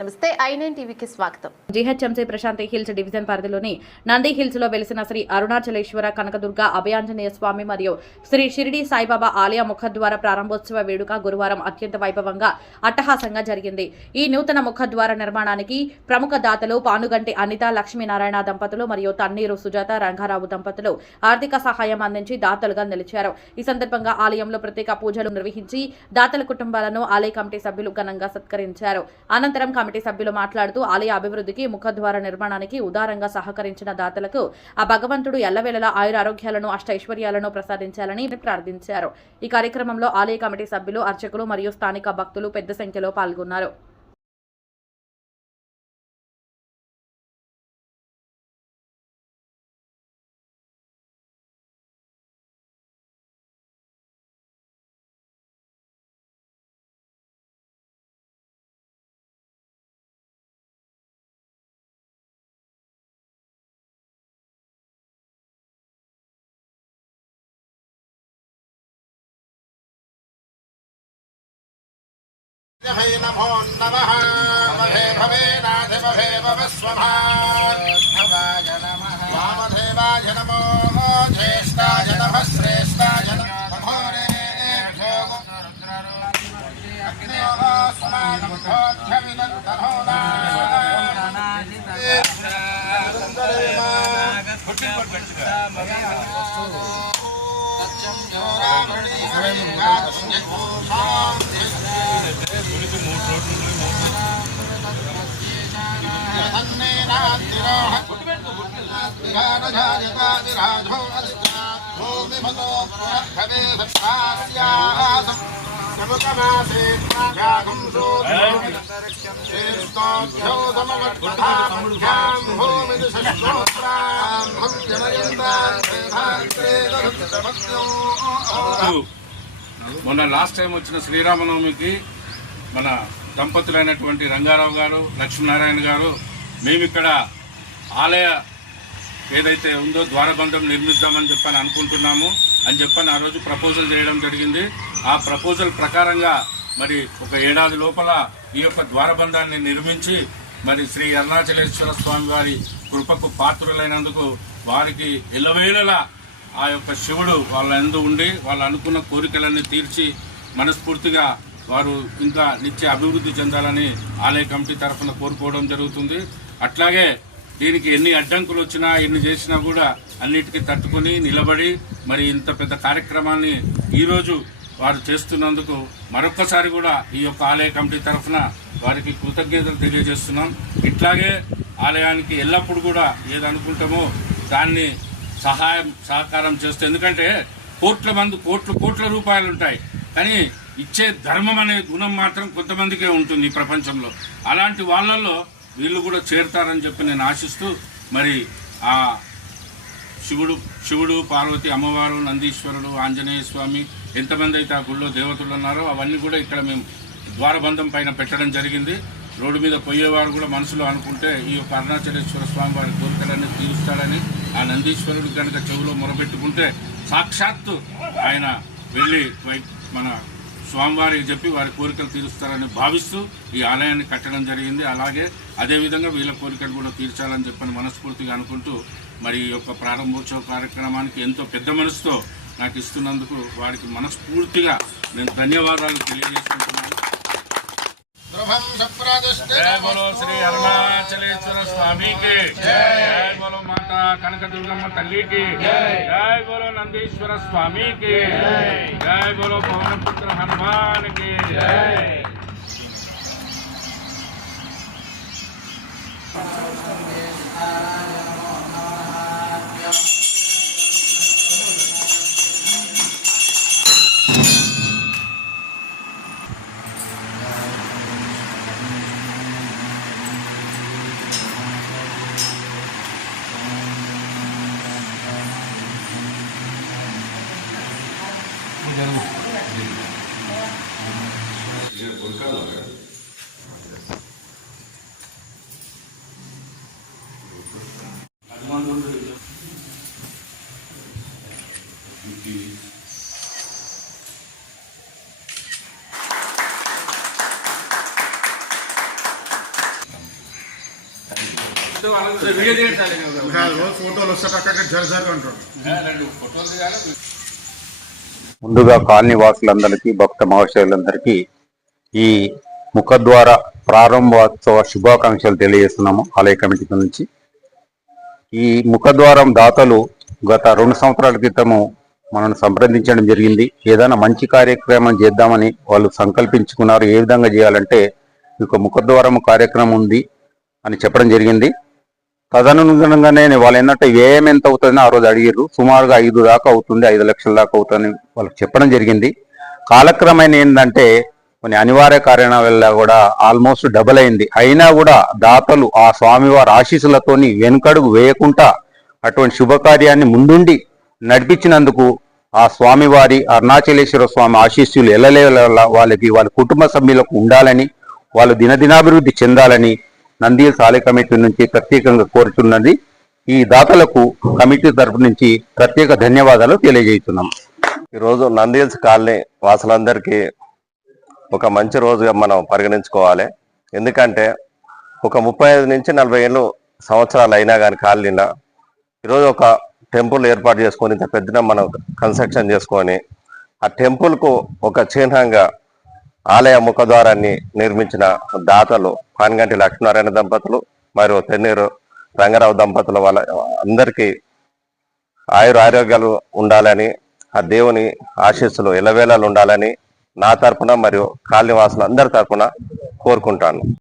నమస్తే ఐ9 టీవీకి స్వాగతం. జీహెచ్ఎంసీ ప్రశాంతి హిల్స్ డివిజన్ పరిధిలోని నంది హిల్స్ లో వెలిసిన శ్రీ అరుణాచలేశ్వర కనకదుర్గ అభయాంజనేయ స్వామి మరియు శ్రీ షిరిడి సాయిబాబా ఆలయ ముఖద్వార ప్రారంభోత్సవ వేడుక గురువారం అత్యంత వైభవంగా అట్టహాసంగా జరిగింది. ఈ నూతన ముఖద్వార నిర్మాణానికి ప్రముఖ దాతలు పానుగంటి అనిత లక్ష్మీనారాయణ దంపతులు మరియు తన్నీరు సుజాత రంగారావు దంపతులు ఆర్థిక సహాయం అందించి దాతలుగా నిలిచారు. ఈ సందర్భంగా ఆలయంలో ప్రత్యేక పూజలు నిర్వహించి దాతల కుటుంబాలను ఆలయ కమిటీ సభ్యులు ఘనంగా సత్కరించారు. అనంతరం కమిటీ సభ్యులు మాట్లాడుతూ ఆలయ అభివృద్ధికి ముఖద్వార నిర్మాణానికి ఉదారంగా సహకరించిన దాతలకు ఆ భగవంతుడు ఎల్లవేళలా ఆయురారోగ్యాలను అష్టైశ్వర్యాలను ప్రసాదించాలని ప్రార్థించారు. ఈ కార్యక్రమంలో ఆలయ కమిటీ సభ్యులు, అర్చకులు మరియు స్థానిక భక్తులు పెద్ద సంఖ్యలో పాల్గొన్నారు. नमो नमः महे भवेनाधिपभे भवस्वभावाय नमः वामदेवाय नमो ज्येष्ठाय नमः श्रेष्ठाय नमो रेभ्यो మొన్న లాస్ట్ టైం వచ్చిన శ్రీరామనవమికి మన దంపతులైనటువంటి రంగారావు గారు, లక్ష్మీనారాయణ గారు మేమిక్కడ ఆలయ ఏదైతే ఉందో ద్వారబంధం నిర్మిద్దామని చెప్పని అనుకుంటున్నాము అని చెప్పని ఆ రోజు ప్రపోజల్ చేయడం జరిగింది. ఆ ప్రపోజల్ ప్రకారంగా మరి ఒక ఏడాది లోపల ఈ యొక్క ద్వారబంధాన్ని నిర్మించి మరి శ్రీ అరుణాచలేశ్వర స్వామి వారి కృపకు పాత్రులైనందుకు వారికి ఎల్లవేళలా ఆ యొక్క శివుడు వాళ్ళ యందు ఉండి వాళ్ళు అనుకున్న కోరికలన్నీ తీర్చి మనస్ఫూర్తిగా వారు ఇంకా నిత్య అభివృద్ధి చెందాలని ఆలయ కమిటీ తరఫున కోరుకోవడం జరుగుతుంది. అట్లాగే దీనికి ఎన్ని అడ్డంకులు వచ్చినా ఎన్ని చేసినా కూడా అన్నిటికీ తట్టుకుని నిలబడి మరి ఇంత పెద్ద కార్యక్రమాన్ని ఈరోజు వారు చేస్తున్నందుకు మరొక్కసారి కూడా ఈ యొక్క ఆలయ కమిటీ తరఫున వారికి కృతజ్ఞతలు తెలియజేస్తున్నాం. ఇట్లాగే ఆలయానికి ఎల్లప్పుడూ కూడా ఏదనుకుంటామో దాన్ని సహకారం చేస్తే, ఎందుకంటే కోట్ల రూపాయలు ఉంటాయి కానీ ఇచ్చే ధర్మం అనే గుణం మాత్రం కొంతమందికే ఉంటుంది ఈ ప్రపంచంలో. అలాంటి వాళ్ళల్లో వీళ్ళు కూడా చేరుతారని చెప్పి నేను ఆశిస్తూ మరి ఆ శివుడు పార్వతి అమ్మవారు, నందీశ్వరుడు, ఆంజనేయ స్వామి ఎంతమంది అయితే ఆ గుళ్ళో దేవతలు ఉన్నారో అవన్నీ కూడా ఇక్కడ మేము ద్వారబంధం పైన పెట్టడం జరిగింది. రోడ్డు మీద పోయేవారు కూడా మనసులో అనుకుంటే ఈ యొక్క అరుణాచలేశ్వర స్వామి వారి కోరికలన్నీ తీరుస్తాడని, ఆ నందీశ్వరుడు కనుక చెవులో మొరబెట్టుకుంటే సాక్షాత్తు ఆయన వెళ్ళి మన స్వామివారికి చెప్పి వారి కోరికలు తీరుస్తారని భావిస్తూ ఈ ఆలయాన్ని కట్టడం జరిగింది. అలాగే అదేవిధంగా వీళ్ళ కోరికలు కూడా తీర్చాలని చెప్పని మనస్ఫూర్తిగా అనుకుంటూ మరి ఈ యొక్క ప్రారంభోత్సవ కార్యక్రమానికి ఎంతో పెద్ద మనసుతో నాకు ఇస్తున్నందుకు వారికి మనస్ఫూర్తిగా నేను ధన్యవాదాలు తెలియజేసుకుంటున్నాను. जय बोलो श्री अरुणाचलेश्वर स्वामी के, जय बोलो माता कनकदुर्गम्म तल्ली की, जय बोलो नंदीश्वर स्वामी के, जय बोलो पवनपुत्र हनुमान की जय. చెప్తే వాళ్ళకి వీడియో తీయట్లేదు కదా. రోజు ఫోటోలు వస్తే అక్కడ జరజర్ అంటారు. రెండు ఫోటోలు తీయాలి. ముందుగా కాలనీ వాసులందరికీ భక్త మహోత్సవులందరికీ ఈ ముఖద్వార ప్రారంభోత్సవ శుభాకాంక్షలు తెలియజేస్తున్నాము ఆలయ కమిటీ నుంచి. ఈ ముఖద్వారం దాతలు గత 2 సంవత్సరాల క్రితము మనల్ని సంప్రదించడం జరిగింది. ఏదైనా మంచి కార్యక్రమం చేద్దామని వాళ్ళు సంకల్పించుకున్నారు. ఏ విధంగా చేయాలంటే ఒక ముఖద్వారం కార్యక్రమం ఉంది అని చెప్పడం జరిగింది. తదనుగుణంగానే వాళ్ళు ఏంటంటే వ్యయం ఎంత అవుతుందని ఆ రోజు అడిగారు. సుమారుగా 5 దాకా అవుతుంది, 5 లక్షల దాకా అవుతుందని వాళ్ళకి చెప్పడం జరిగింది. కాలక్రమేణా ఏంటంటే కొన్ని అనివార్య కారణాల వల్ల కూడా ఆల్మోస్ట్ డబుల్ అయింది. అయినా కూడా దాతలు ఆ స్వామివారి ఆశీస్సులతోని వెనుకడుగు వేయకుండా అటువంటి శుభకార్యాన్ని ముందుండి నడిపించినందుకు ఆ స్వామివారి అరుణాచలేశ్వర స్వామి ఆశీస్సులు ఎల్లలేల వాళ్ళకి వాళ్ళ కుటుంబ సభ్యులకు ఉండాలని, వాళ్ళు దినదినాభివృద్ధి చెందాలని నంది హిల్స్ ఆలయ కమిటీ నుంచి ప్రత్యేకంగా కోరుతున్నది. ఈ దాతలకు కమిటీ తరపు నుంచి ప్రత్యేక ధన్యవాదాలు తెలియజేస్తున్నాం. ఈరోజు నంది హిల్స్ కాలనీ వాసులందరికీ ఒక మంచి రోజుగా మనం పరిగణించుకోవాలి. ఎందుకంటే ఒక 35 నుంచి 40 ఏళ్ళు సంవత్సరాలు అయినా కానీ కాలనీలో ఈరోజు ఒక టెంపుల్ ఏర్పాటు చేసుకొని ఇంత పెద్దగా మనం కన్స్ట్రక్షన్ చేసుకొని ఆ టెంపుల్కు ఒక చిహ్నంగా ఆలయ ముఖద్వారాన్ని నిర్మించిన దాతలు పాన్గంటి లక్ష్మీనారాయణ దంపతులు మరియు తెన్నీరు రంగారావు దంపతుల వాళ్ళ అందరికీ ఆరోగ్యాలు ఉండాలని, ఆ దేవుని ఆశీస్సులు ఎల్లవేళలు ఉండాలని నా తరపున మరియు కాలనీ వాసులు అందరి తరపున కోరుకుంటాను.